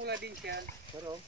pula din siya. Pero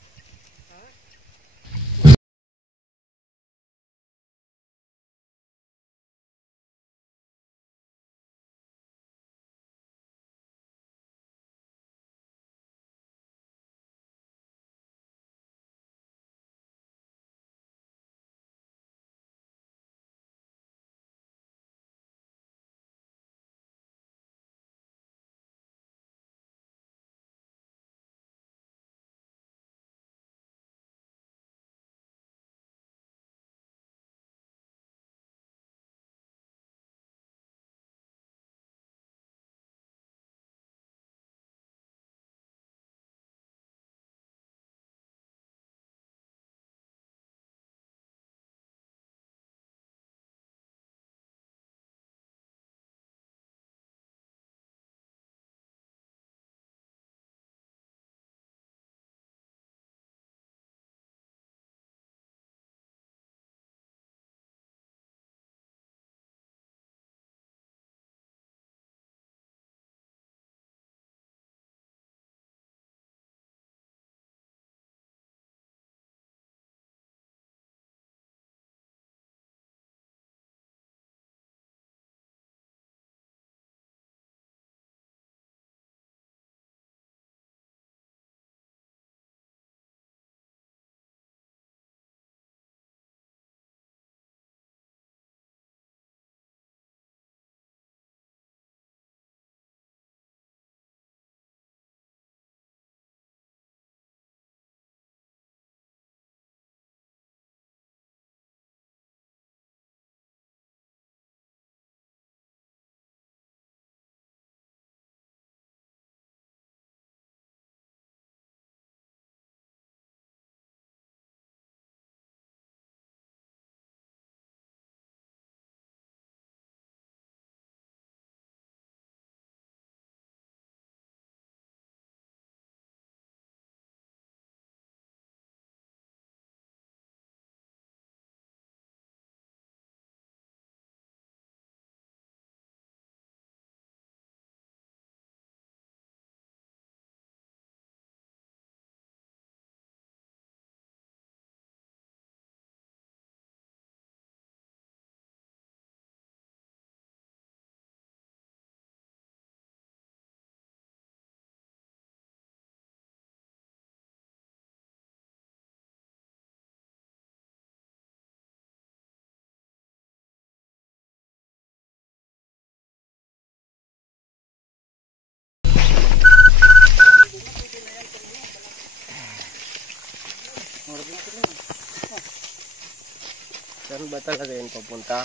saan ba talaga yun papunta?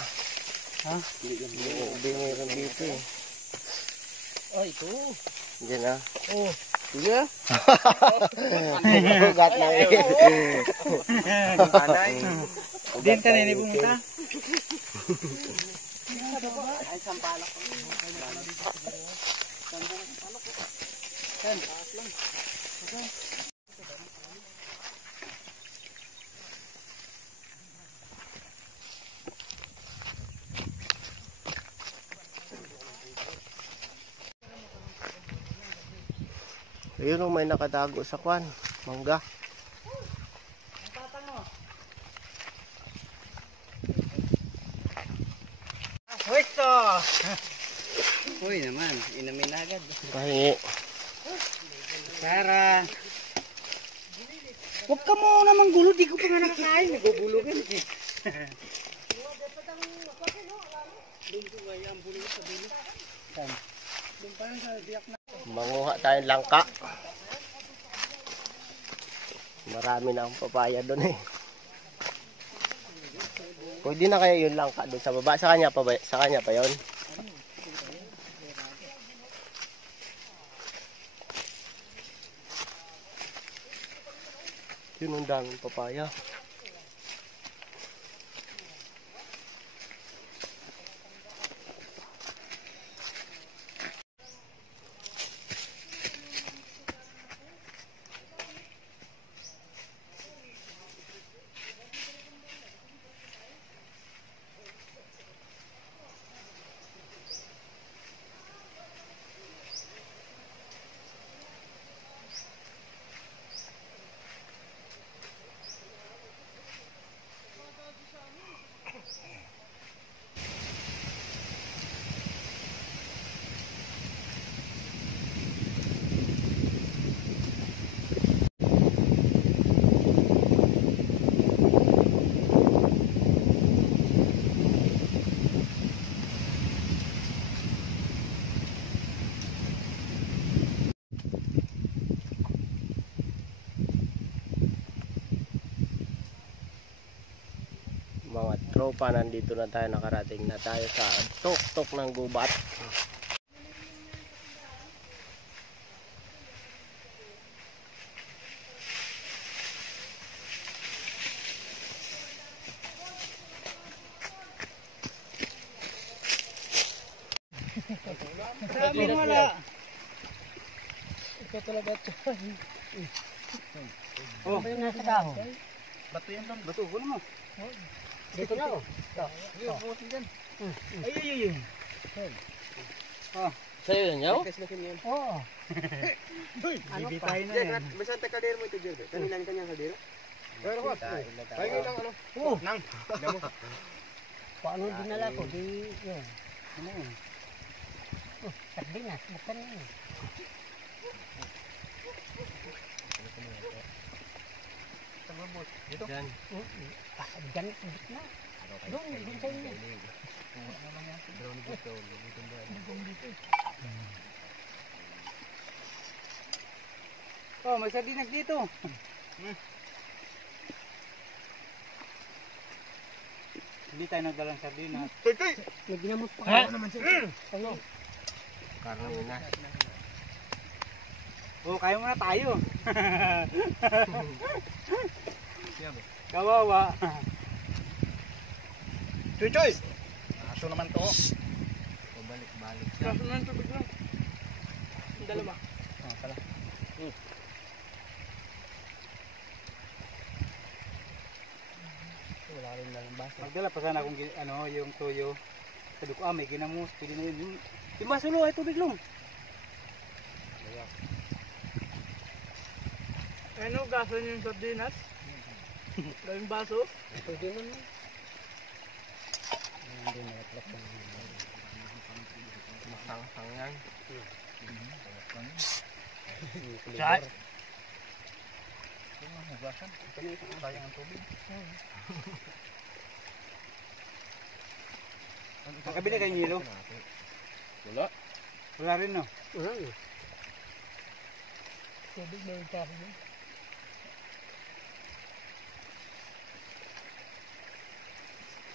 Ha? Hindi meron dito eh. Oh, ito. Diyan na. Oh. Diyan na? Ugat na eh. Diyan ka nini pumunta? Ay, sampalak ko. Ayun o, may nakatago sa kwan. Mangga. Pwesto! Uy naman, inamin agad. Pahingi. Sarah! Huwag ka mo naman gulo, di ko pa nga nakakain. Nagugulo ka eh. Manguha tayong langka. Marami na ang papaya doon eh. Pwede na kaya yung langka doon sa baba. Sa kanya pa ba? Sa kanya pa yun? Yun ang daming papaya. tropa, nandito na tayo, nakarating na tayo sa tuktok ng gubat. Sabi mo wala. Ito talaga ito. Oh, yung nasa dahon. Bato yan lang. Bato, kuno mo. Dito na ako. Ay. Sa'yo yan, yaw? Oo. Bibi tayo na yan. Basta takadero mo ito, Jerry. Kanilang kanyang kadero. Pero what? Pahingi lang ano? Oo. Nang. Paano dinala ko? Di, yun. Ano yun? Sardinas, bukan yun. Dito? Yan. Diyan, na. Doon sa inyo. Oh, may sardinas dito. Hindi tayo nagdalang sardinas. Naginamot pa. Ha? Naman siya. Ano? Karang na. Oh, kaya muna tayo. Kawawa. Choy! Aso naman to. Balik. Aso naman to biglang. Ang dalawa. Ah, pala. Wala rin lang basa. Magdala pa sana kung ano, yung toyo. Sabi ko, may ginamos. Pwede na yun. Yung baso lo, ay tubig lang. Ano, gaso niyo yung sardinas? Daming baso? Pwede mo na. Masang yan. Chat! Sayang ang tubig. Nakabili kayo nilo? Wala. Wala rin, no? Wala yun. Tubig na yung taho mo.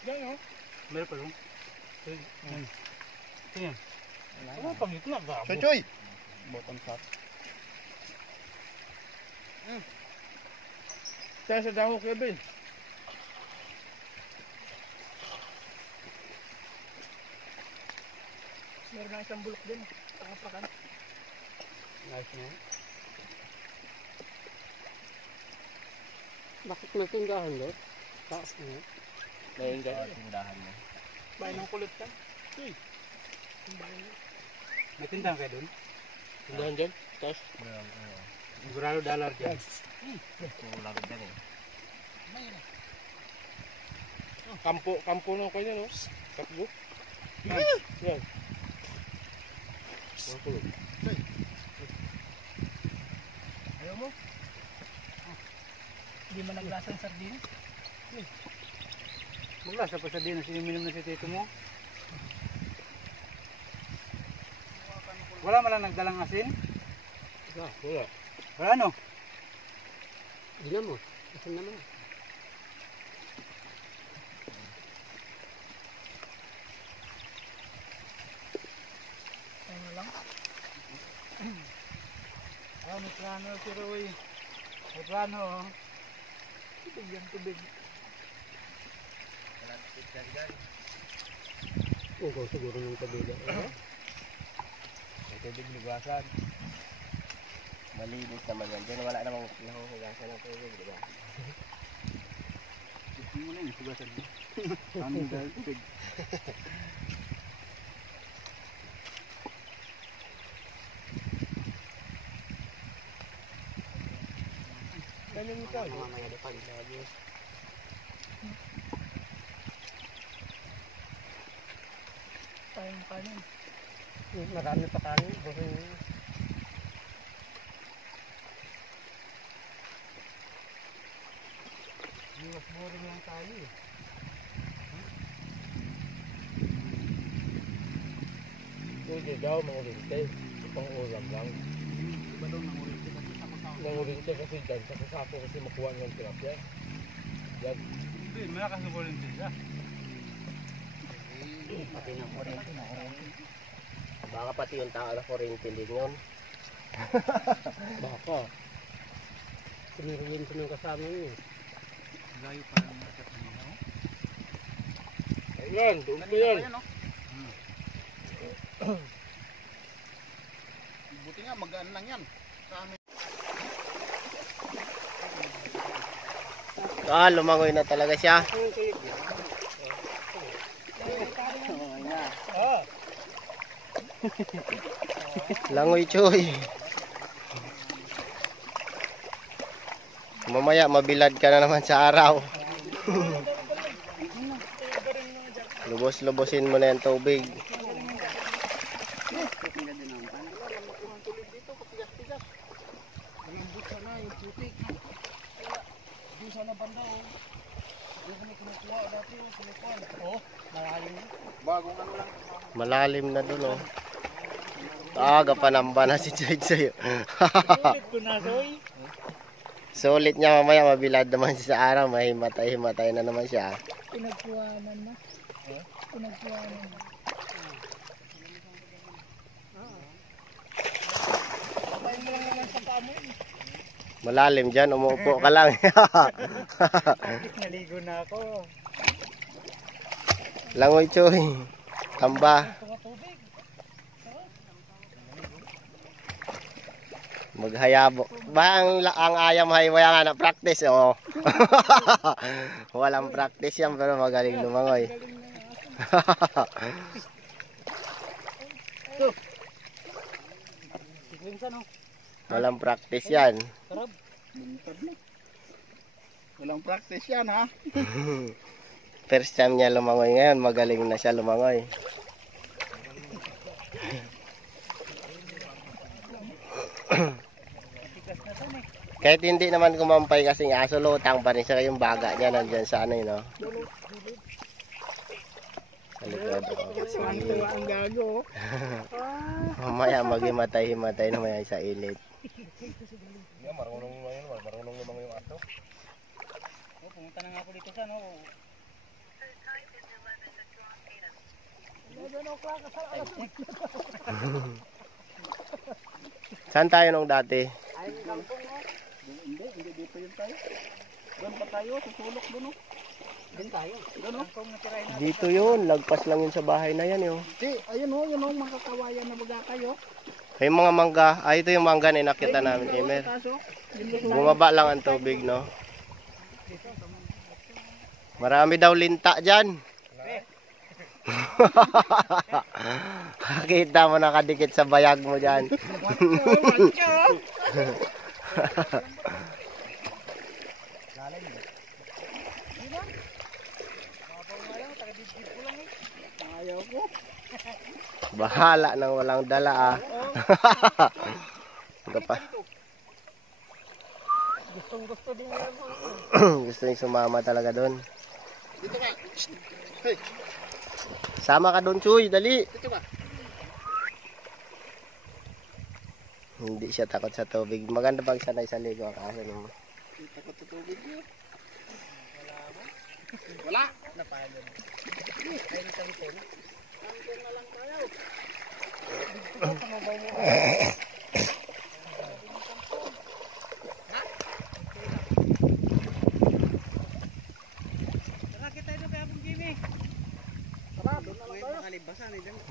Yan, no? Meron pa rin. Yan. Ano pangit na ba? Choy! Bottom shot. Sa dahon, Kevin. Meron na isang bulok din. Pangapakan. Nice na. Bakit may tindahan doon? Taas na. Ngayon guys, tindahan mo. Bayan ng kulot ka. May tindahan kayo doon? Tindahan dyan? Tapos? Sigurado dollar dyan. Wala rin dyan eh. Kampo nung kanya, no? Kapgo. Yan. Ayaw mo? Hindi man naglasang sardinas? Maglasa pa sardinas, iniminum na si tito mo. Wala malang nagdalang asin? Wala. Wala, no? Ginamot. Asan naman? Ano lang? May plano si Roy. May plano, oh. Tubig yan, tubig. Oo, siguro ng kabila. May tubig ligasan. Malinis naman yan. Diyan wala namang nahuhugasan ng tubig, di ba? Gusto mo na yung sugasan mo. Ano dahil tubig? Ganyan mo tayo. Mamaya depan. Tayong kanin. Marami pa kanin. Mas boring lang tayo eh. Pwede daw mga rinte. Pang ulam lang. Iba daw nangulit kasi sa kusaw. Nang rinte kasi dyan sa kasapo kasi makuha ng tilapia. Yan. Hindi, malakas na kuryente siya. Pati ng kuryente na kuryente. Baka pati yung tao na kuryente din yun. Baka. Siniriyan sa mga kasama niyo. Layo pa lang sa kanila. Ayan, doon pa yan. Buti nga, magaan lang yan. Sa amin. Lumangoy na talaga siya. Langoy Choy. Mamaya mabilad ka na naman sa araw. Lubos-lubosin mo na yung tubig. Bagong ano lang. Malalim na dun oh. Gapanamba na si Choy sa'yo. Sulit niya mamaya mabilad naman siya sa araw. Mahimatay-himatay na naman siya. Pinagkuhanan na. Pinagkuhanan na. Malalim dyan, umuupo ka lang. Naligo na ako. Langoy Choy. Tamba. Maghayabok. Ba ang ayam haywaya nga na practice oh. Walang practice yan pero magaling lumangoy. Walang practice yan. Walang practice yan ha. First time niya lumangoy ngayon, magaling na siya lumangoy. Kahit hindi naman kumampay kasing aso, lutang pa rin siya yung baga niya nandyan sa ano yun, no? Sa likod, Tuwa ang gago. mamaya maghimatay-himatay naman yan sa init. Marunong naman yung ato. Pumunta na nga ako dito sa no. Saan tayo nung dati? Hindi dito yun tayo. Doon pa tayo, sa sulok doon oh. Doon tayo. Doon oh. Dito yun, lagpas lang yun sa bahay na yan yun. Di, ayun oh, yun oh, mga kawayan na baga kayo. Yung mga mangga, ito yung mangga na nakita namin, Emer. Bumaba lang ang tubig, no? Marami daw linta dyan. Kita mo nakadikit sa bayag mo dyan. Ayaw ko. Bahala nang walang dala ah. Gustong-gusto din yan. Gusto niya sumama talaga doon. Dito ka. Hey, Sama ka doon, Chuy, dali. dito ka. Hindi siya takot sa tubig. Maganda pag sanay sa ligo ang aso mo. Takot sa tubig niyo. Wala. Napalon. Ay, dito na. Hanggang na lang tayo.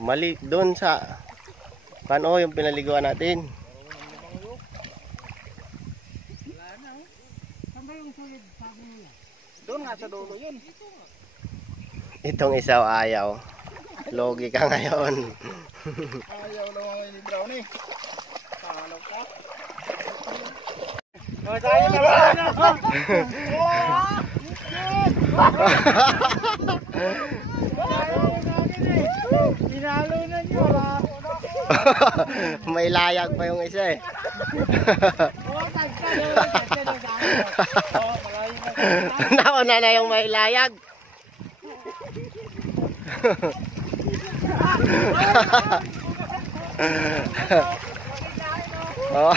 Mali doon sa paano yung pinaliguan natin. Doon nga sa dulo yun. Itong isaw ayaw. Logi ka ngayon. Ayaw lang ako ni Brownie. Pangalaw ka. Tayo na ba? Pinalo na nyo. May layag pa yung isa eh. Nauna na yung may layag. Oh.